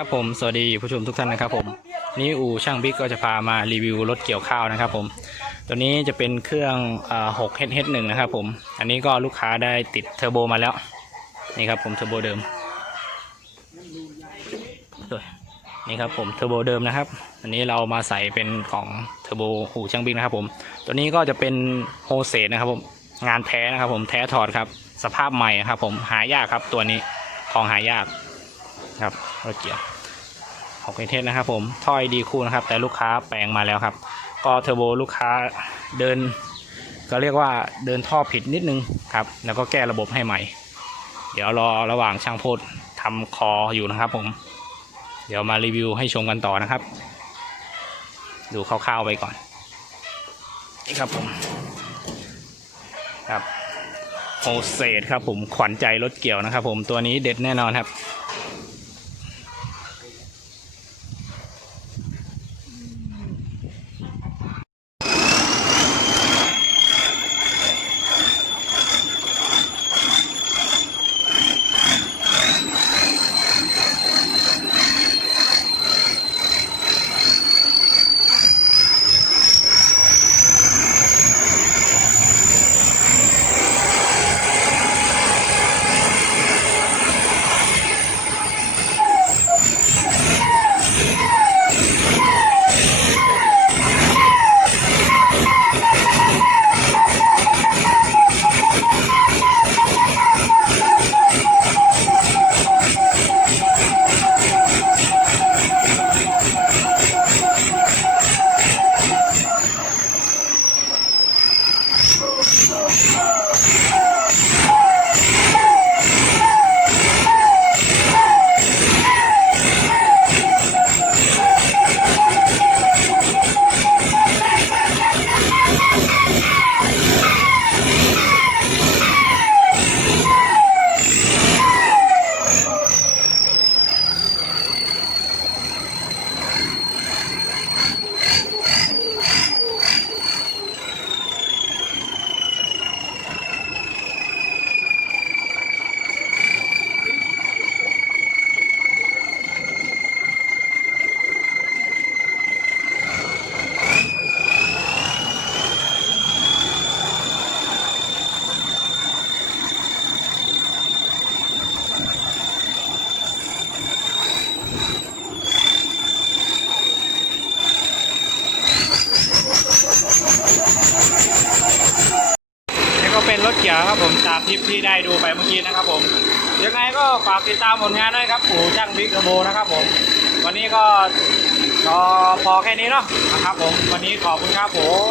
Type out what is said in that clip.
ครับผมสวัสดีผู้ชมทุกท่านนะครับผมนี่อู่ช่างบิ๊กก็จะพามารีวิวรถเกี่ยวข้าวนะครับผมตัวนี้จะเป็นเครื่องอ่า6 h h 1นะครับผมอันนี้ก็ลูกค้าได้ติดเทอร์โบมาแล้วนี่ครับผมเทอร์โบเดิมนี่ครับผมเทอร์โบเดิมนะครับอันนี้เรามาใส่เป็นของเทอร์โบอูช่างบิ๊กนะครับผมตัวนี้ก็จะเป็นโฮเซตนะครับผมงานแท้นะครับผมแท้ถอดครับสภาพใหม่ครับผมหายากครับตัวนี้ของหายาก ครับรถเกี่ยวหกเทสนะครับผมถ้อยดีคู่นะครับ แต่ลูกค้าแปลงมาแล้วครับ ก็เทอร์โบลูกค้าเดิน ก็เรียกว่าเดินท่อผิดนิดนึงครับ แล้วก็แก้ระบบให้ใหม่ เดี๋ยวรอระหว่างช่างโพดทำคออยู่นะครับผม เดี๋ยวมารีวิวให้ชมกันต่อนะครับ ดูคร่าวๆไปก่อนนี่ครับผมครับโฮเซตครับผมขวัญใจรถเกี่ยวนะครับผมตัวนี้เด็ดแน่นอนครับ เป็นรถเกี่ยวครับผมตามทิปที่ได้ดูไปเมื่อกี้นะครับผมยังไงก็ฝากติดตามผลงานด้วยครับปู่ช่างบิ๊กเทอร์โบนะครับผม วันนี้ก็ก็พอแค่นี้เนาะนะครับผม วันนี้ขอบคุณครับผม